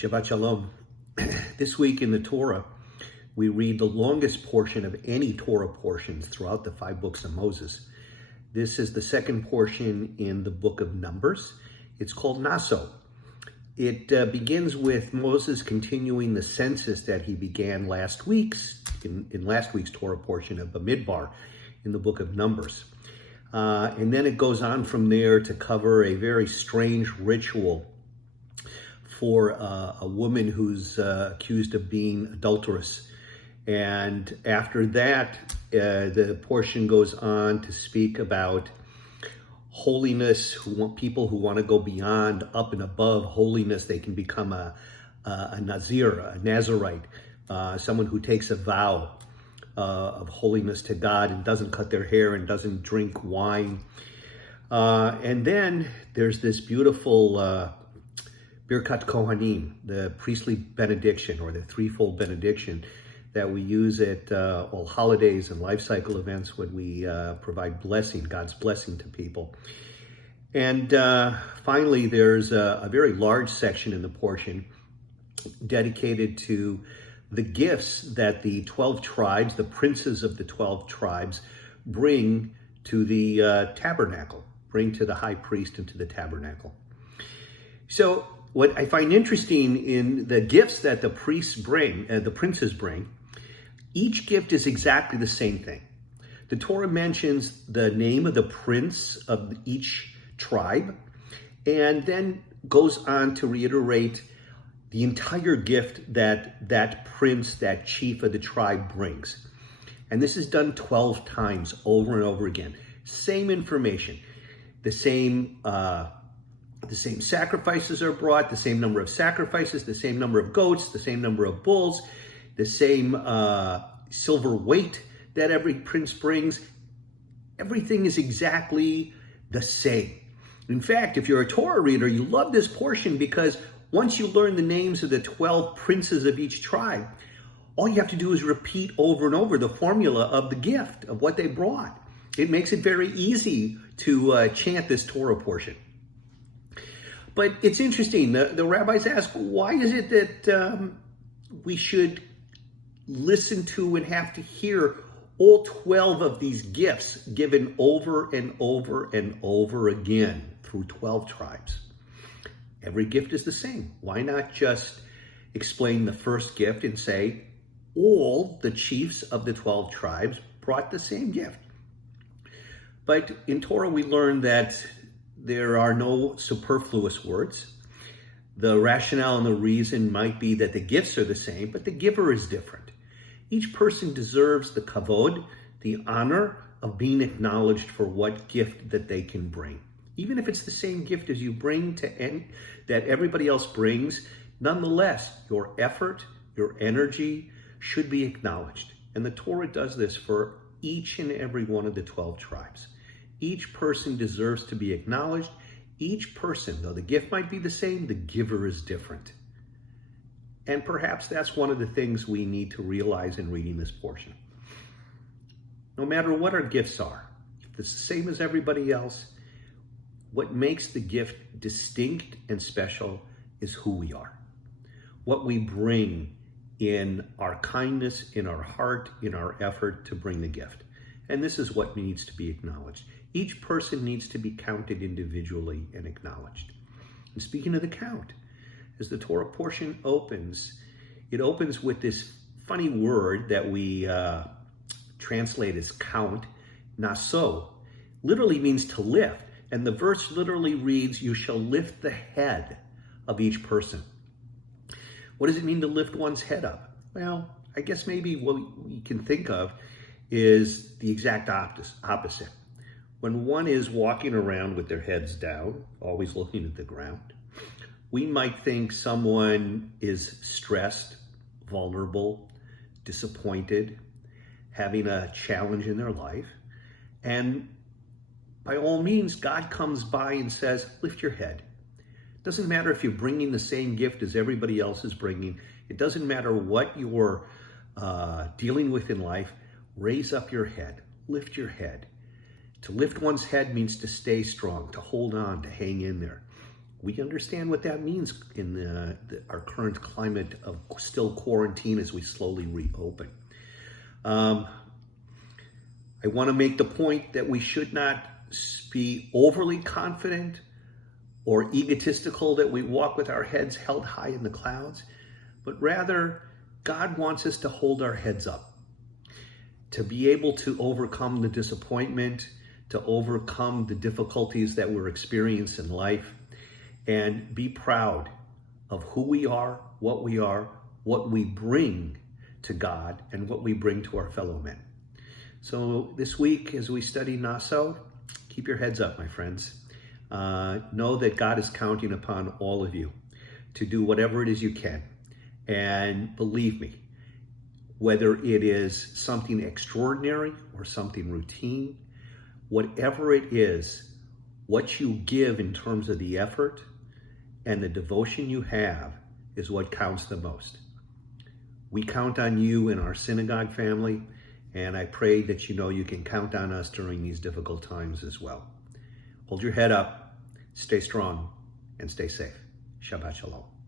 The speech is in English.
Shabbat Shalom. This week in the Torah, we read the longest portion of any Torah portions throughout the 5 books of Moses. This is the second portion in the book of Numbers. It's called Naso. It begins with Moses continuing the census that he began in last week's Torah portion of Bamidbar in the book of Numbers. And then it goes on from there to cover a very strange ritual for a woman who's accused of being adulterous. And after that, the portion goes on to speak about holiness, people who want to go beyond, up and above holiness. They can become a Nazir, a Nazirite, someone who takes a vow of holiness to God and doesn't cut their hair and doesn't drink wine. And then there's this beautiful Birkat Kohanim, the priestly benediction, or the threefold benediction that we use at all holidays and life cycle events when we provide blessing, God's blessing to people. And finally, there's a very large section in the portion dedicated to the gifts that the 12 tribes, the princes of the 12 tribes, bring to the tabernacle, bring to the high priest and to the tabernacle. So what I find interesting in the gifts that the priests bring, the princes bring, each gift is exactly the same thing. The Torah mentions the name of the prince of each tribe, and then goes on to reiterate the entire gift that that prince, that chief of the tribe brings. And this is done 12 times over and over again. Same information, the same sacrifices are brought, the same number of sacrifices, the same number of goats, the same number of bulls, the same silver weight that every prince brings. Everything is exactly the same. In fact, if you're a Torah reader, you love this portion because once you learn the names of the 12 princes of each tribe, all you have to do is repeat over and over the formula of the gift, of what they brought. It makes it very easy to chant this Torah portion. But it's interesting, the rabbis ask, why is it that we should listen to and have to hear all 12 of these gifts given over and over and over again through 12 tribes? Every gift is the same. Why not just explain the first gift and say all the chiefs of the 12 tribes brought the same gift? But in Torah we learn that there are no superfluous words. The rationale and the reason might be that the gifts are the same, but the giver is different. Each person deserves the kavod, the honor of being acknowledged for what gift that they can bring. Even if it's the same gift as you bring that everybody else brings, nonetheless, your effort, your energy should be acknowledged. And the Torah does this for each and every one of the 12 tribes. Each person deserves to be acknowledged. Each person, though the gift might be the same, the giver is different. And perhaps that's one of the things we need to realize in reading this portion. No matter what our gifts are, if it's the same as everybody else, what makes the gift distinct and special is who we are. What we bring in our kindness, in our heart, in our effort to bring the gift. And this is what needs to be acknowledged. Each person needs to be counted individually and acknowledged. And speaking of the count, as the Torah portion opens, it opens with this funny word that we translate as count, naso. Literally means to lift. And the verse literally reads, you shall lift the head of each person. What does it mean to lift one's head up? Well, I guess maybe what we can think of is the exact opposite. When one is walking around with their heads down, always looking at the ground, we might think someone is stressed, vulnerable, disappointed, having a challenge in their life. And by all means, God comes by and says, lift your head. It doesn't matter if you're bringing the same gift as everybody else is bringing. It doesn't matter what you're dealing with in life. Raise up your head. Lift your head. To lift one's head means to stay strong, to hold on, to hang in there. We understand what that means in our current climate of still quarantine as we slowly reopen. I want to make the point that we should not be overly confident or egotistical that we walk with our heads held high in the clouds, but rather God wants us to hold our heads up, to be able to overcome the disappointment, to overcome the difficulties that we're experiencing in life, and be proud of who we are, what we bring to God, and what we bring to our fellow men. So this week, as we study Naso, keep your heads up, my friends. Know that God is counting upon all of you to do whatever it is you can. And believe me, whether it is something extraordinary or something routine, whatever it is, what you give in terms of the effort and the devotion you have is what counts the most. We count on you in our synagogue family, and I pray that you know you can count on us during these difficult times as well. Hold your head up, stay strong, and stay safe. Shabbat Shalom.